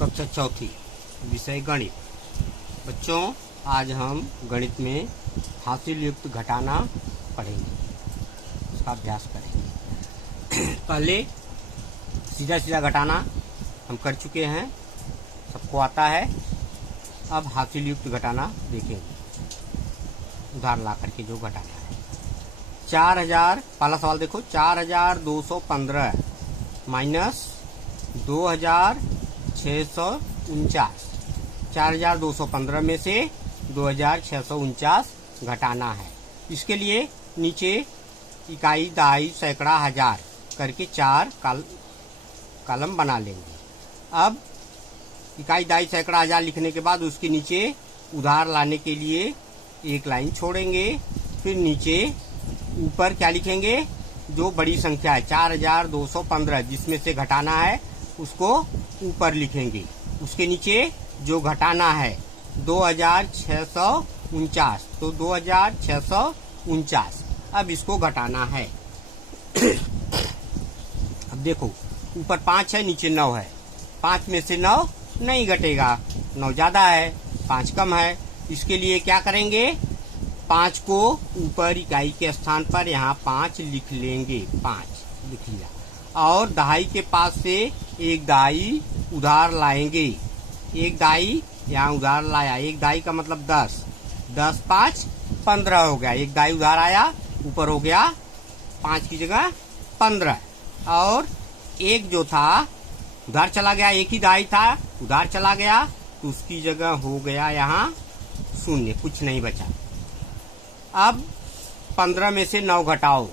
कक्षा चौथी, विषय गणित। बच्चों, आज हम गणित में हासिल युक्त घटाना पढ़ेंगे, उसका अभ्यास करेंगे। पहले सीधा सीधा घटाना हम कर चुके हैं, सबको आता है। अब हासिल युक्त घटाना देखेंगे, उधार ला करके जो घटाना है। 4000, पहला सवाल देखो, 4215 माइनस 2649। 4215 में से 2649 घटाना है। इसके लिए नीचे इकाई, दहाई, सैकड़ा, हजार करके 4 कॉलम बना लेंगे। अब इकाई, दहाई, सैकड़ा, हजार लिखने के बाद उसके नीचे उधार लाने के लिए एक लाइन छोड़ेंगे। फिर नीचे ऊपर क्या लिखेंगे? जो बड़ी संख्या है 4215 जिसमें से घटाना है उसको ऊपर लिखेंगे। उसके नीचे जो घटाना है 2649, तो 2649 अब इसको घटाना है। अब देखो, ऊपर 5 है, नीचे 9 है। 5 में से 9 नहीं घटेगा, 9 ज्यादा है, 5 कम है। इसके लिए क्या करेंगे? 5 को ऊपर इकाई के स्थान पर यहाँ 5 लिख लेंगे। 5 लिख लिया। और दहाई के पास से एक दहाई उधार लाएंगे। एक दहाई यहाँ उधार लाया, एक दहाई का मतलब 10, 10 5 15 हो गया। एक दहाई उधार आया, ऊपर हो गया 5 की जगह 15। और एक जो था उधार चला गया, एक ही दहाई था उधार चला गया, तो उसकी जगह हो गया यहाँ 0, कुछ नहीं बचा। अब 15 में से 9 घटाओ।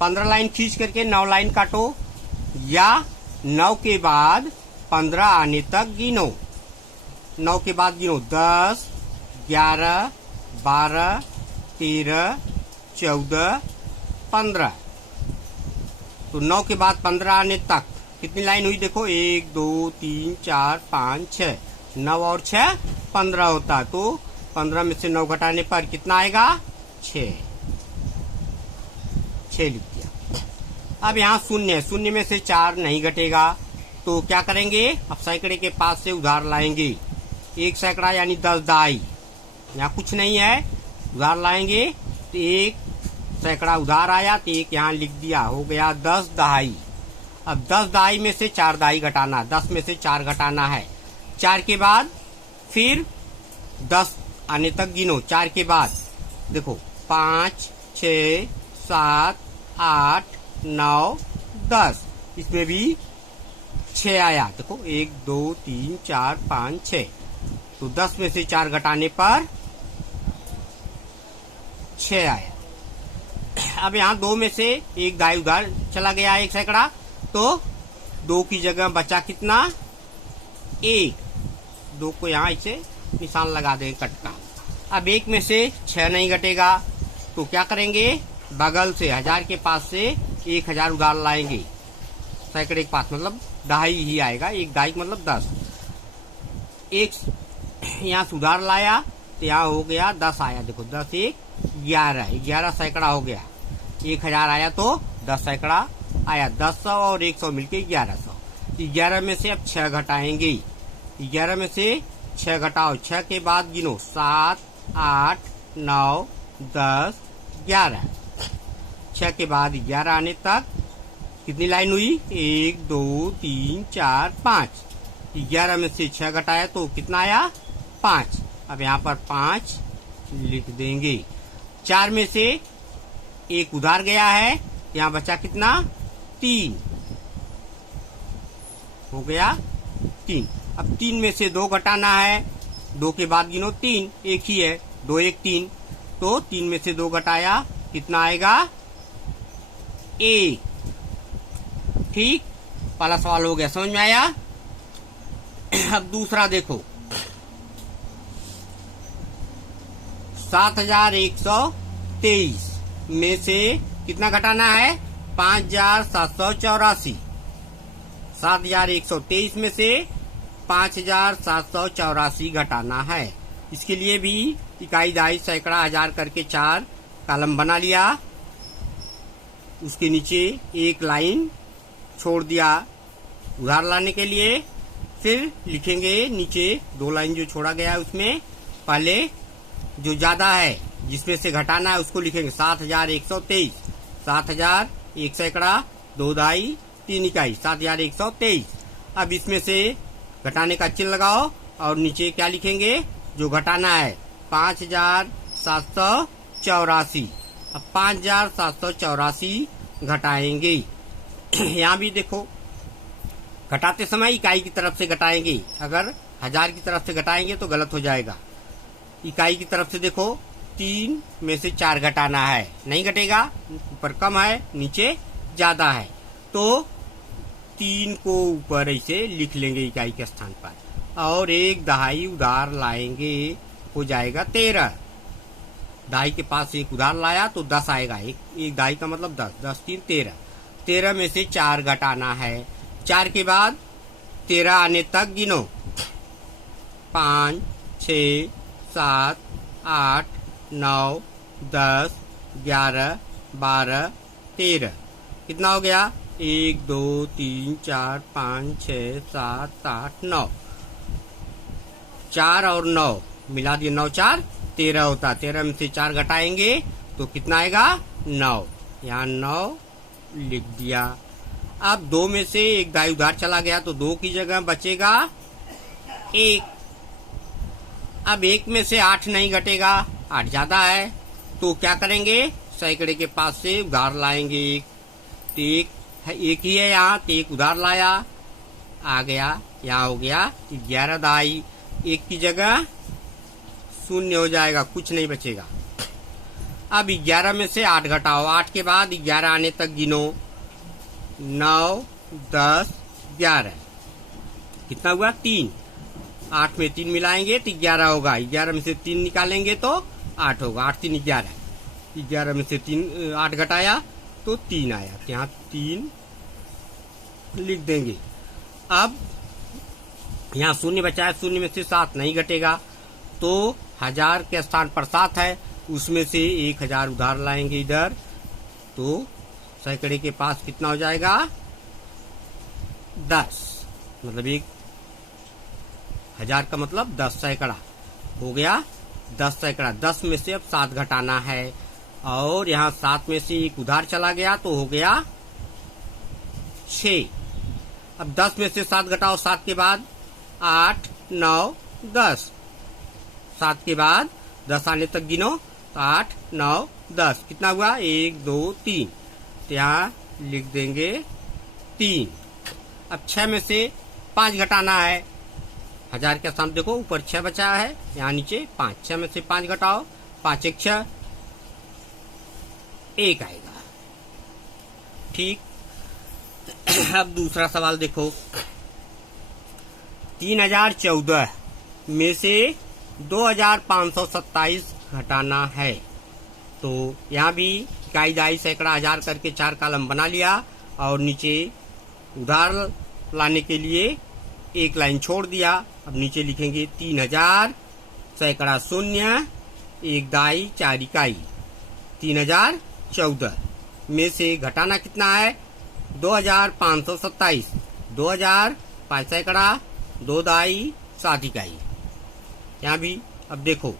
15 लाइन खींच करके 9 लाइन काटो, या 9 के बाद 15 आने तक गिनो। 9 के बाद गिनो 10, 11, 12, 13, 14, 15। तो 9 के बाद 15 आने तक कितनी लाइन हुई? देखो, 1 2 3 4 5 6, 9 और 6 15 होता। तो 15 में से 9 घटाने पर कितना आएगा? 6 लिख दिया। अब यहाँ 0, 0 में से 4 नहीं घटेगा, तो क्या करेंगे? अब सैकड़े के पास से उधार लाएंगे। एक सैकड़ा यानी 10 दहाई, यहाँ कुछ नहीं है, उधार लाएंगे। तो एक सैकड़ा उधार आया, तो एक यहाँ लिख दिया, हो गया 10 दहाई। अब 10 दहाई में से 4 दहाई घटाना, 10 में से 4 घटाना है। 4 के बाद फिर 10 आने तक गिनो। 4 के बाद देखो 5 6 7 8 9 10, इसमें भी 6 आया। देखो 1 2 3 4 5 6, तो 10 में से 4 घटाने पर 6 आया। अब यहाँ 2 में से एक दहाई उधार चला गया, एक सैकड़ा, तो 2 की जगह बचा कितना? 1। 2 को यहाँ इसे निशान लगा देंगे कट का। अब 1 में से 6 नहीं घटेगा, तो क्या करेंगे? बगल से 1000 के पास से 1000 उधार लाएंगे। सैकड़े के पास मतलब दहाई ही आएगा, एक दहाई मतलब 10। एक यहाँ से उधार लाया, तो यहाँ हो गया 10 आया। देखो 10 1 11, 11 सैकड़ा हो गया। 1000 आया तो 10 सैकड़ा आया। 10 और 100 मिलके 1100। 11 में से अब 6 घटाएंगे। 11 में से 6 घटाओ। 6 के बाद गिनो 7 8 9 10 11। 6 के बाद 11 आने तक कितनी लाइन हुई? 1 2 3 4 5। 11 में से 6 घटाया तो कितना आया? 5। अब यहाँ पर 5 लिख देंगे। 4 में से एक उधार गया है, यहाँ बचा कितना? 3 हो गया 3। अब 3 में से 2 घटाना है। 2 के बाद गिनो 3, एक ही है, 2 1 3, तो 3 में से 2 घटाया, कितना आएगा? 1। ठीक, पहला सवाल हो गया, समझ में आया? अब दूसरा देखो, 7123 में से कितना घटाना है? 5784। 7123 में से 5784 घटाना है। इसके लिए भी इकाई, दहाई, सैकड़ा, हजार करके 4 कॉलम बना लिया। उसके नीचे एक लाइन छोड़ दिया उधार लाने के लिए। फिर लिखेंगे नीचे 2 लाइन जो छोड़ा गया है उसमें पहले जो ज्यादा है जिसमें से घटाना है उसको लिखेंगे 7123। 7000 1 सैकड़ा 2 दाई 3 इकाई 7123। अब इसमें से घटाने का चिन्ह लगाओ और नीचे क्या लिखेंगे जो घटाना है 5784। अब 5784 घटाएंगे। यहाँ भी देखो घटाते समय इकाई की तरफ से घटाएंगे, अगर 1000 की तरफ से घटाएंगे तो गलत हो जाएगा। इकाई की तरफ से देखो 3 में से 4 घटाना है, नहीं घटेगा, ऊपर कम है नीचे ज्यादा है तो 3 को ऊपर ऐसे लिख लेंगे इकाई के स्थान पर और 1 दहाई उधार लाएंगे, हो जाएगा 13। दहाई के पास 1 उधार लाया तो 10 आएगा, एक दहाई का मतलब 10, 10 3 13। 13 में से 4 घटाना है, 4 के बाद 13 आने तक गिनो 5 6 7 8 9 10 11 12 13। कितना हो गया 1 2 3 4 5 6 7 8 9। 4 और 9 मिला दिए, 9 4 13 होता। 13 में से 4 घटाएंगे तो कितना आएगा 9, यहाँ 9 लिख दिया। अब 2 में से 1 दाई उधार चला गया तो 2 की जगह बचेगा 1। अब 1 में से 8 नहीं घटेगा, 8 ज्यादा है तो क्या करेंगे सैकड़े के पास से उधार लाएंगे। एक ही है यहाँ तो 1 उधार लाया, आ गया, यहाँ हो गया 11 दाई, 1 की जगह 0 हो जाएगा, कुछ नहीं बचेगा। अब 11 में से 8 घटाओ, 8 के बाद 11 आने तक गिनो 9 10 11। कितना हुआ 3। 8 में 3 मिलाएंगे तो 11 होगा, 11 में से 3 निकालेंगे तो 8 होगा, 8 3 11। 11 में से 8 घटाया तो 3 आया, तो यहाँ 3 लिख देंगे। अब यहाँ 0 बचा है, 0 में से 7 नहीं घटेगा तो 1000 के स्थान पर 7 है, उसमें से 1000 उधार लाएंगे इधर तो सैकड़े के पास कितना हो जाएगा 10, मतलब 1000 का मतलब 10 सैकड़ा हो गया। 10 सैकड़ा, 10 में से अब 7 घटाना है और यहाँ 7 में से 1 उधार चला गया तो हो गया 6। अब 10 में से 7 घटाओ, 7 के बाद 8 9 10, 7 के बाद 10 आने तक गिनो तो 8 9 10। कितना हुआ 1 2 3, तो यहाँ लिख देंगे 3। अब 6 में से 5 घटाना है, 1000 के सामने देखो ऊपर 6 बचा है, यहाँ नीचे 5। 6 में से 5 घटाओ, 5 1 6, 1 आएगा। ठीक। अब दूसरा सवाल देखो 3014 में से 2527 घटाना है तो यहाँ भी इकाई दाई सैकड़ा 1000 करके 4 कॉलम बना लिया और नीचे उधार लाने के लिए 1 लाइन छोड़ दिया। अब नीचे लिखेंगे 3000 सैकड़ा 0 1 दाई 4 इकाई 3014 में से घटाना कितना है 2527। 2000 5 सैकड़ा 2 दाई 7 इकाई। यहाँ भी अब देखो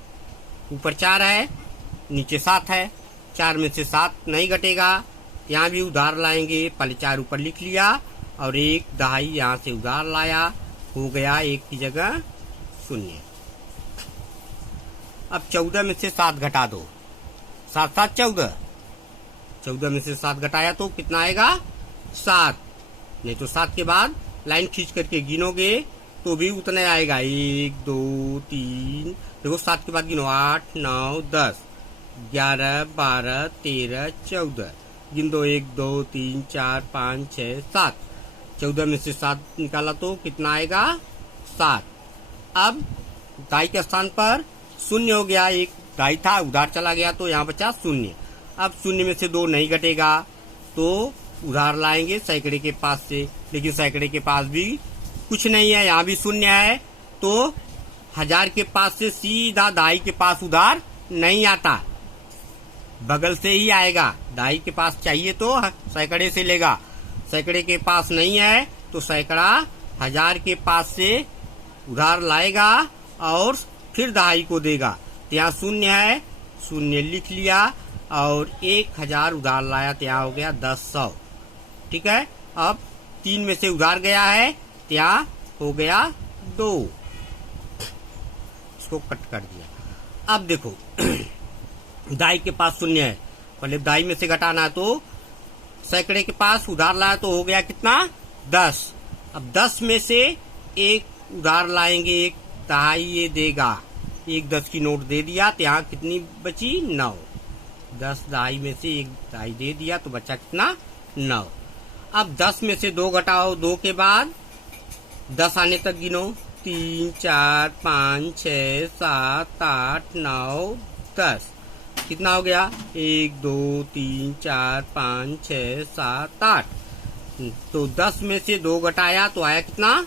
ऊपर 4 है नीचे 7 है, 4 में से 7 नहीं घटेगा, यहाँ भी उधार लाएंगे, पहले 4 ऊपर लिख लिया और 1 दहाई यहाँ से उधार लाया, हो गया 1 की जगह 0। अब 14 में से 7 घटा दो, 7 7 14, 14 में से 7 घटाया तो कितना आएगा 7, नहीं तो 7 के बाद लाइन खींच करके गिनोगे तो भी उतना आएगा 1 2 3। देखो 7 के बाद गिनो 8 9 10 11 12 13 14, गिन दो 1 2 3 4 5 6 7। 14 में से 7 निकाला तो कितना आएगा 7। अब दाई के स्थान पर 0 हो गया, 1 दाई था उधार चला गया तो यहाँ बचा 0। अब 0 में से 2 नहीं घटेगा तो उधार लाएंगे सैकड़े के पास से, लेकिन सैकड़े के पास भी कुछ नहीं है, यहाँ भी 0 है तो 1000 के पास से सीधा दाई के पास उधार नहीं आता, बगल से ही आएगा। दाई के पास चाहिए तो सैकड़े से लेगा, सैकड़े के पास नहीं है तो सैकड़ा 1000 के पास से उधार लाएगा और फिर दहाई को देगा। तो यहाँ शून्य है, शून्य लिख लिया और 1000 उधार लाया तो यहाँ हो गया 1000। ठीक है, अब 3 में से उधार गया है तो यहाँ हो गया 2, इसको कट कर दिया। अब देखो दाई के पास शून्य है, पहले दाई में से घटाना है तो सैकड़े के पास उधार लाया तो हो गया कितना 10। अब 10 में से एक उधार लाएंगे, एक दहाई ये देगा, एक 10 की नोट दे दिया तो यहाँ कितनी बची 9। 10 दहाई में से एक दहाई दे दिया तो बचा कितना 9। अब 10 में से 2 घटाओ, 2 के बाद 10 आने तक गिनो, 3 4 5 6 7 8 9 10। कितना हो गया 1 2 3 4 5 6 7 8। तो 10 में से 2 घटाया तो आया कितना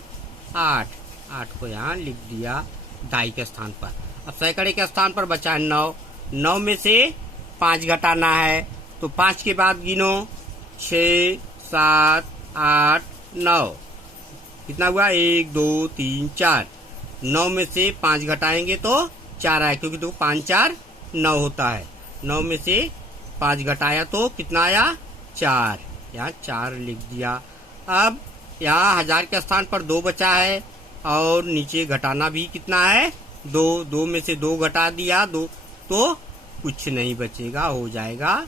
8। 8 को यहाँ लिख दिया दाई के स्थान पर। अब सैकड़े के स्थान पर बचा 9। 9 में से 5 घटाना है तो 5 के बाद गिनो, 6 7 8 9। कितना हुआ 1 2 3 4। 9 में से 5 घटाएंगे तो 4 आया, क्योंकि तो 5 4 9 होता है। 9 में से 5 घटाया तो कितना आया 4, यहाँ 4 लिख दिया। अब यहाँ 1000 के स्थान पर 2 बचा है और नीचे घटाना भी कितना है 2। 2 में से 2 घटा दिया 2 तो कुछ नहीं बचेगा, हो जाएगा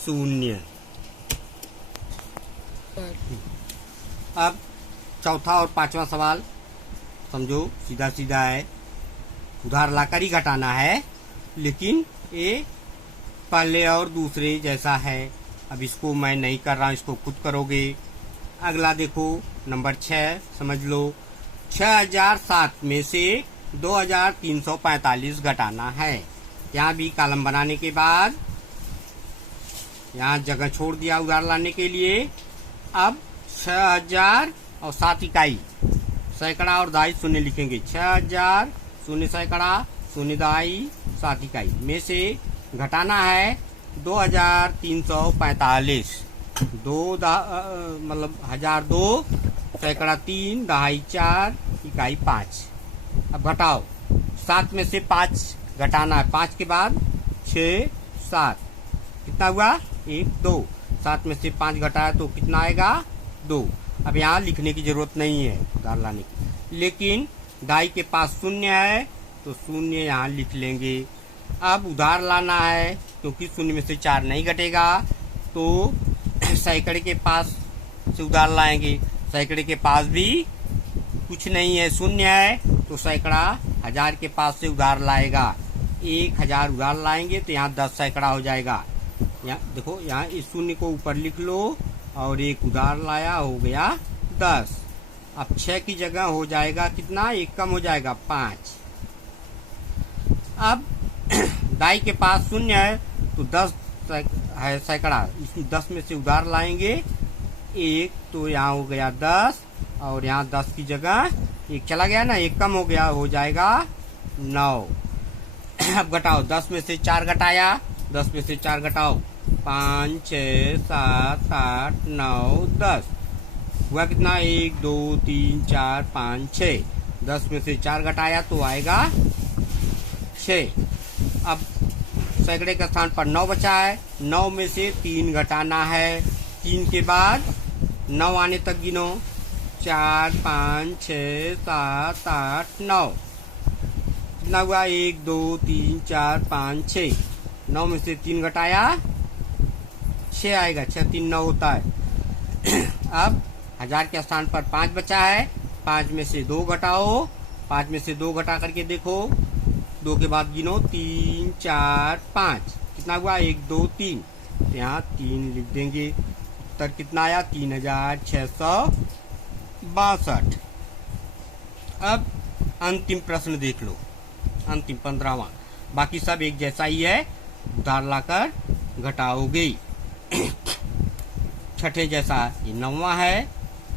0। अब चौथा और 5वां सवाल समझो, सीधा सीधा है, उधार लाकर ही घटाना है, लेकिन ये पहले और दूसरे जैसा है। अब इसको मैं नहीं कर रहा हूँ, इसको खुद करोगे। अगला देखो नंबर 6, समझ लो 6007 में से 2345 घटाना है। यहाँ भी कॉलम बनाने के बाद यहाँ जगह छोड़ दिया उधार लाने के लिए। अब 6000 और 7 इकाई, सैकड़ा और दहाई शून्य लिखेंगे। 6000 शून्य सैकड़ा शून्य दहाई 7 इकाई में से घटाना है 2345। मतलब 1002 सैकड़ा 3 दहाई 4 इकाई 5। अब घटाओ, 7 में से 5 घटाना है, 5 के बाद 6 7। कितना हुआ 1 2। 7 में से 5 घटाया तो कितना आएगा 2। अब यहाँ लिखने की जरूरत नहीं है उधार लाने की, लेकिन दाई के पास शून्य है तो शून्य यहाँ लिख लेंगे। अब उधार लाना है, क्योंकि शून्य में से 4 नहीं घटेगा तो सैकड़े के पास से उधार लाएंगे। सैकड़े के पास भी कुछ नहीं है, शून्य है, तो सैकड़ा 1000 के पास से उधार लाएगा। 1000 उधार लाएंगे तो यहाँ 10 सैकड़ा हो जाएगा। यहाँ देखो, यहाँ इस शून्य को ऊपर लिख लो और एक उधार लाया, हो गया 10। अब 6 की जगह हो जाएगा कितना, 1 कम हो जाएगा 5। अब दाई के पास शून्य है तो 10 है सैकड़ा, इसमें 10 में से उधार लाएंगे 1, तो यहाँ हो गया 10 और यहाँ 10 की जगह 1 चला गया ना, 1 कम हो गया, हो जाएगा 9। अब घटाओ, 10 में से 4 घटाया, 10 में से 4 घटाओ, 5 6 7 8 9 10 हुआ कितना, 1 2 3 4 5 6। 10 में से 4 घटाया तो आएगा 6। अब सैकड़े के स्थान पर 9 बचा है, 9 में से 3 घटाना है। 3 के बाद 9 आने तक गिनो, 4 5 6 7 8 9। कितना हुआ, 1 2 3 4 5 6। 9 में से 3 घटाया 6 आएगा, 6 3 9 होता है। अब 1000 के स्थान पर 5 बचा है, 5 में से 2 घटाओ, 5 में से 2 घटा करके देखो, 2 के बाद गिनो, 3 4 5। कितना हुआ, 1 2 3, तो यहाँ 3 लिख देंगे। उत्तर कितना आया, 3662। अब अंतिम प्रश्न देख लो, अंतिम 15वां। बाकी सब एक जैसा ही है, उधार लाकर घटाओगे। छठे जैसा ये 9वां है,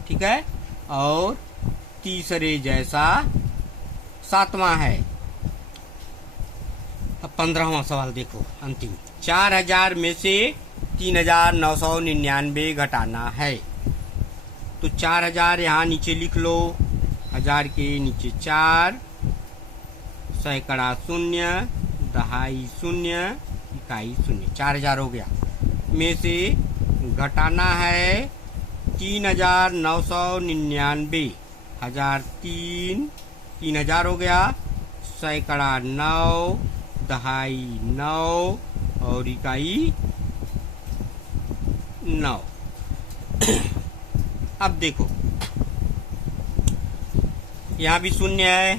ठीक है, और तीसरे जैसा 7वां है। अब 15वां सवाल देखो, अंतिम। 4000 में से 3999 घटाना है। तो 4000 यहाँ नीचे लिख लो, 1000 के नीचे 4, सैकड़ा 0, दहाई 0, इकाई 0, 4000 हो गया। में से घटाना है 3999, 3000 हो गया, सैकड़ा 9, दहाई 9 और इकाई 9। अब देखो यहाँ भी 0 है,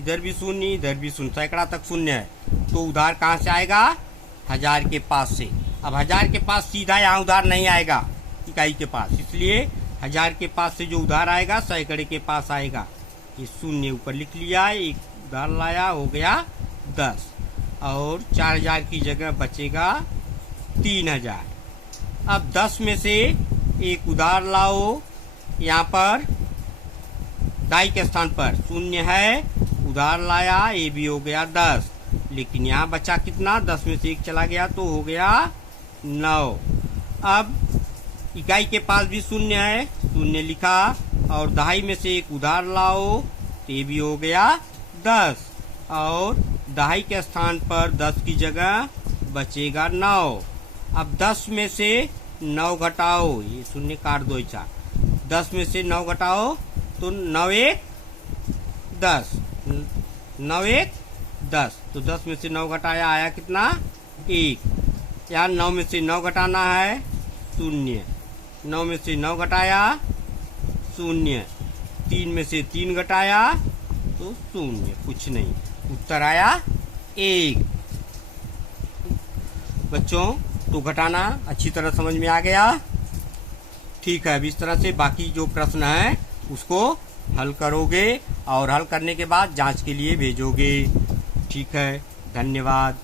इधर भी 0, इधर भी 0, सैकड़ा तक 0 है, तो उधार कहाँ से आएगा? 1000 के पास से। अब 1000 के पास सीधा यहाँ उधार नहीं आएगा इकाई के पास, इसलिए 1000 के पास से जो उधार आएगा सैकड़े के पास आएगा। ये 0 ऊपर लिख लिया, एक उधार लाया, हो गया 10, और 4000 की जगह बचेगा 3000। अब 10 में से एक उधार लाओ, यहाँ पर दाई के स्थान पर 0 है, उधार लाया, ये भी हो गया 10, लेकिन यहाँ बचा कितना? 10 में से एक चला गया तो हो गया 9। अब इकाई के पास भी 0 है, 0 लिखा, और दहाई में से एक उधार लाओ, तो ये भी हो गया 10, और दहाई के स्थान पर 10 की जगह बचेगा 9। अब 10 में से 9 घटाओ, ये 0 काट दो, 10 में से 9 घटाओ तो 9 1 10, 9 1 10, तो 10 में से 9 घटाया, आया कितना? 1। यहाँ 9 में से 9 घटाना है, 0, 9 में से 9 घटाया 0, 3 में से 3 घटाया तो 0, कुछ नहीं, उत्तर आया 1। बच्चों, तो घटाना अच्छी तरह समझ में आ गया? ठीक है, अब इस तरह से बाकी जो प्रश्न है उसको हल करोगे और हल करने के बाद जांच के लिए भेजोगे। ठीक है, धन्यवाद।